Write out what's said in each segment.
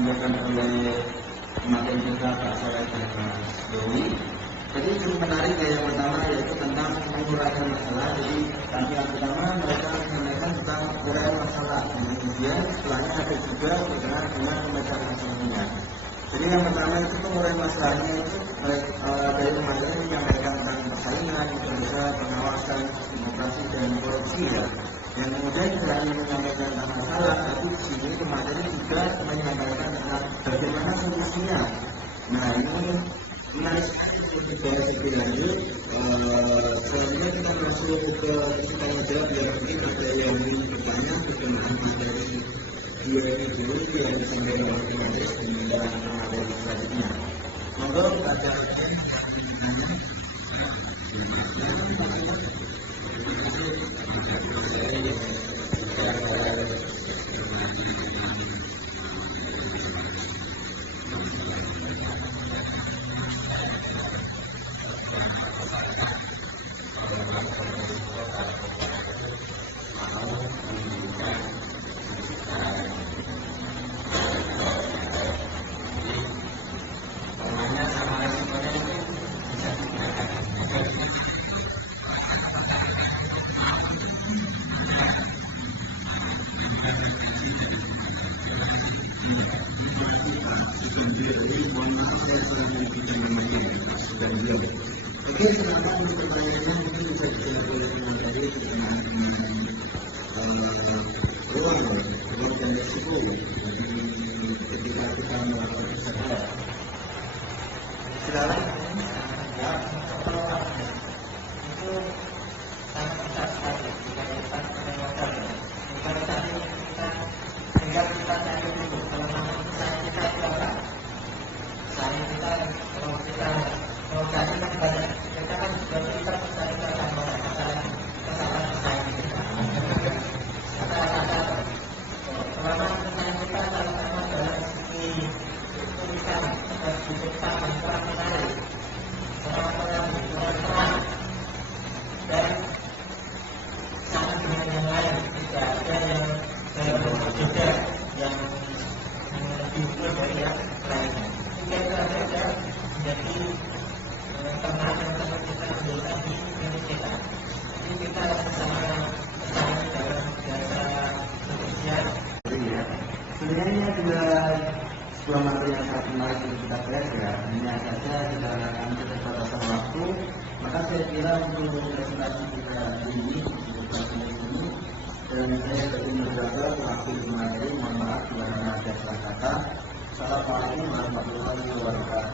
disampaikan oleh materi kita Pak Saleh dan Mas Dewi. Jadi cukup menarik yang pertama yaitu tentang penguraian masalah. Jadi yang pertama mereka menyampaikan tentang penguraian masalah. Kemudian setelahnya ada juga berkenaan dengan pemecahan masalahnya. Jadi yang pertama itu penguraian masalahnya itu dari materi menyampaikan tentang persaingan, kerja, pengawasan, demokrasi dan korupsi ya. Yang kemudian tidak hanya menyampaikan tentang masalah, tapi di sini materi juga menyampaikan tentang bagaimana solusinya. Nah ini menarik sekali untuk dibahas lebih lanjut. Selanjutnya kita masuk ke tanya jawab yang mungkin ada yang ingin bertanya berkenaan materi dua ini dulu yang disampaikan oleh materi dan materi selanjutnya. Monggo ada yang sebuah materi yang sangat menarik untuk kita bahas ya. Hanya saja kita akan keterbatasan waktu, maka saya kira untuk presentasi kita ini dan saya ingin berkata mengakhiri materi. Mohon maaf bila mana ada salah kata. Assalamualaikum warahmatullahi wabarakatuh.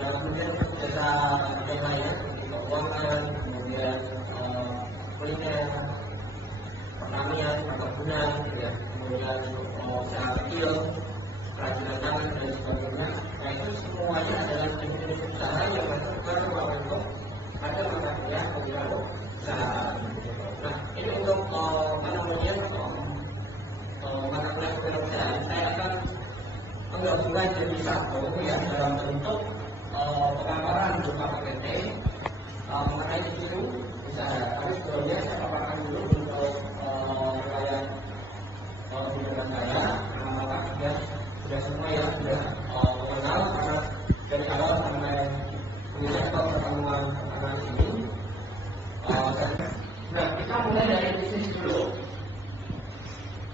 Kemudian jasa yang lainnya, keuangan, kemudian kuliner, pertanian, perkebunan, ya, kemudian usaha kecil, kerajinan tangan dan sebagainya. Nah itu semuanya adalah jenis usaha yang masuk ke ruang untuk ada mata kuliah usaha. Nah ini untuk mata kuliah usaha saya akan menggabungkan jadi satu ya dalam bentuk pemaparan berupa PPT mengenai itu usaha. Tapi sebelumnya saya paparkan dulu untuk wilayah di depan saya. Apakah sudah semua ya sudah mengenal karena dari awal sampai kemudian pertemuan ini. Nah kita mulai dari bisnis dulu.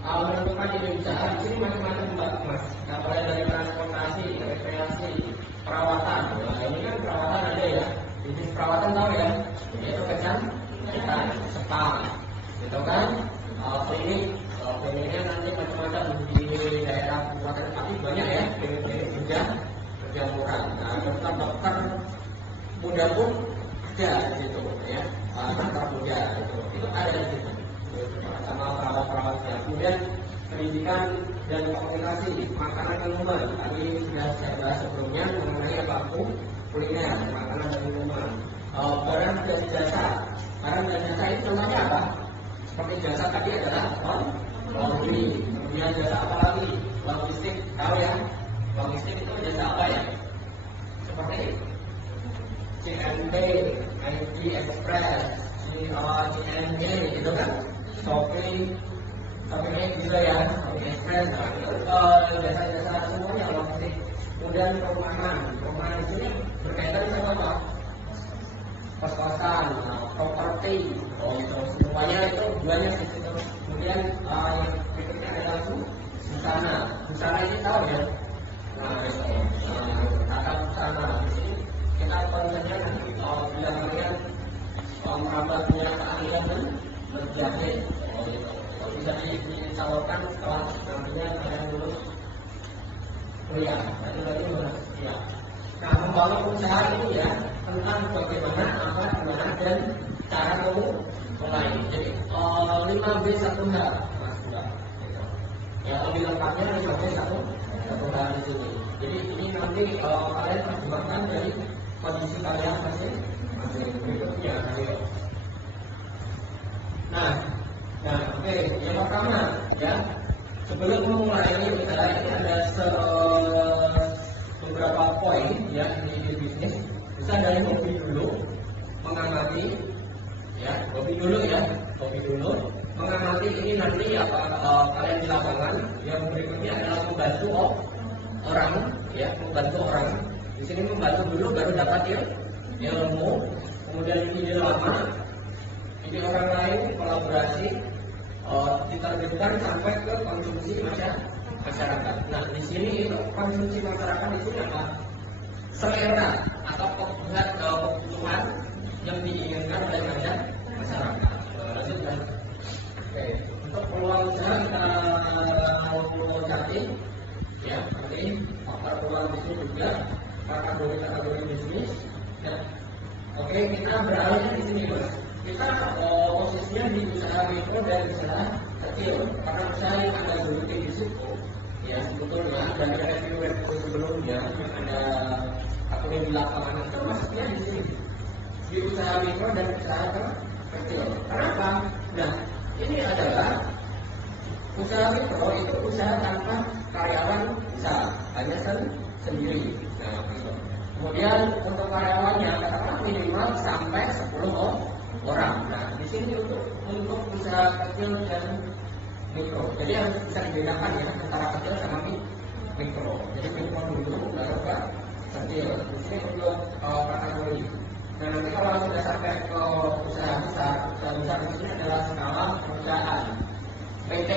Menentukan ide usaha di sini macam-macam mas. Nah, mulai dari transportasi, rekreasi, perawatan. Nah, ini kan perawatan ada ya. Bisnis perawatan tahu ya? Itu kecantikan, spa, gitu kan? Kliniknya nanti macam-macam di daerah kabupaten tapi banyak ya. Klinik kerja murah. Nah, dokter muda pun ada gitu ya. Dokter muda itu ada di situ. Sama perawat-perawatnya. Kemudian pendidikan dan komunikasi, makanan dan minuman. Tadi sudah saya bahas sebelumnya mengenai bangku kuliner, makanan dan minuman. Barang dan jasa. Barang dan jasa itu contohnya apa? Seperti jasa tadi adalah laundry. Kemudian jasa apa lagi? Logistik. Tahu ya? Logistik itu jasa apa ya? Seperti CMP, IT Express, CNG, gitu kan? Shopee juga ya, Express, jasa-jasa semuanya logistik. Kemudian perumahan di sini berkaitan sama apa? Kos-kosan, properti, semuanya itu banyak di situ. Kemudian yang berikutnya adalah busana ini tahu ya? Kata busana di sini kita konsepnya nanti bila kalian merambah punya keahlian dan berjahit, bisa dicalonkan setelah nantinya kalian lulus kuliah. Ya. Nah, membangun usaha itu ya tentang bagaimana, apa, gimana dan cara mulai. Jadi 5B1H, mas sudah. Ya lebih lengkapnya 5B1H di sini. Jadi ini nanti kalian pertimbangkan dari kondisi kalian masing-masing. Berikutnya, ayo. Nah, oke. Yang pertama, ya, sebelum memulai ini ada beberapa poin ya di bisnis. Bisa dari hobi dulu, mengamati, ya, hobi dulu, mengamati ini nanti apa kalian di lapangan. Yang berikutnya adalah membantu orang. Di sini membantu dulu, baru dapat ilmu. Kemudian ide lama. Jadi orang lain kolaborasi diterbitkan sampai ke konsumsi masyarakat. Nah di sini konsumsi masyarakat di sini apa? Selera atau kebutuhan yang diinginkan oleh masyarakat. Lanjutkan. Oke. Untuk peluang usaha kita mau cari, ya seperti peluang bisnis juga kategori bisnis. Ya. Oke, kita beralih di sini mas. Kita posisinya di usaha mikro dan usaha kecil. Karena usaha yang ada dulu di situ, ya sebetulnya dari review sebelumnya yang ada aku di lapangan itu maksudnya di sini di usaha mikro dan usaha kecil. Kenapa? Nah ini adalah usaha mikro itu usaha tanpa karyawan usaha hanya sendiri. Nah, Kemudian untuk karyawannya katakanlah minimal sampai 10 orang. Nah, di sini untuk usaha kecil dan mikro. Jadi harus bisa dibedakan ya antara kecil sama mikro. Jadi mikro dulu baru ke kecil. Di sini untuk kategori. Nah, nanti kalau sudah sampai ke usaha besar di sini adalah skala perusahaan PT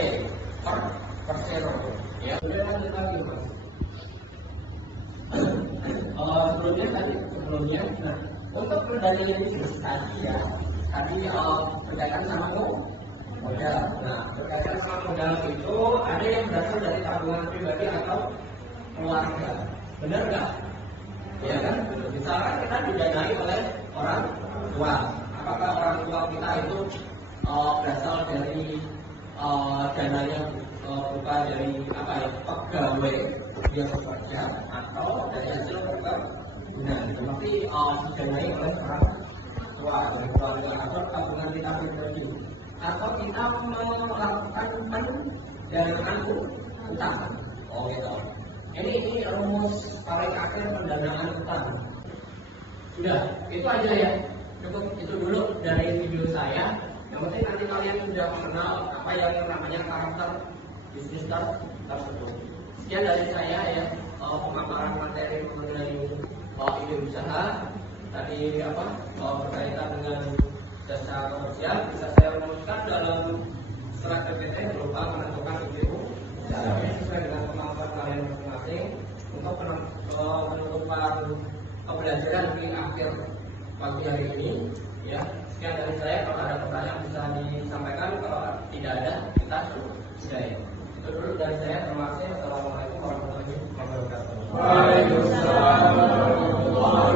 per persero. Ya, sudah lanjut lagi mas. Sebelumnya, nah untuk dari bisnis tadi ya, berkaitan sama modal. Nah, berkaitan sama modal itu ada yang berasal dari tabungan pribadi atau keluarga, benar nggak? Ya kan? Misalkan kita didanai oleh orang tua, apakah orang tua kita itu berasal dari dananya berupa dari apa ya, pegawai dia bekerja atau dari hasil perkebunan, tapi didanai oleh orang tua dari keluarga atau tabungan kita pribadi, atau kita melakukan pendanaan utang. Oh gitu. Ini rumus paling akhir pendanaan utang. Sudah, itu aja ya. Cukup itu dulu dari video saya. Yang penting nanti kalian sudah mengenal apa yang namanya karakter bisnis tersebut. Sekian dari saya ya, pemaparan materi mengenai ide usaha tadi berkaitan dengan jasa komersial bisa saya rumuskan dalam surat PPT berupa menentukan IPU sesuai dengan kemampuan kalian masing-masing untuk penutupan pembelajaran di akhir pagi hari ini ya. Sekian dari saya, kalau ada pertanyaan bisa disampaikan, kalau tidak ada kita sudahi. Itu dulu dari saya, terima kasih. Assalamualaikum warahmatullahi wabarakatuh. Waalaikumsalam warahmatullahi wabarakatuh.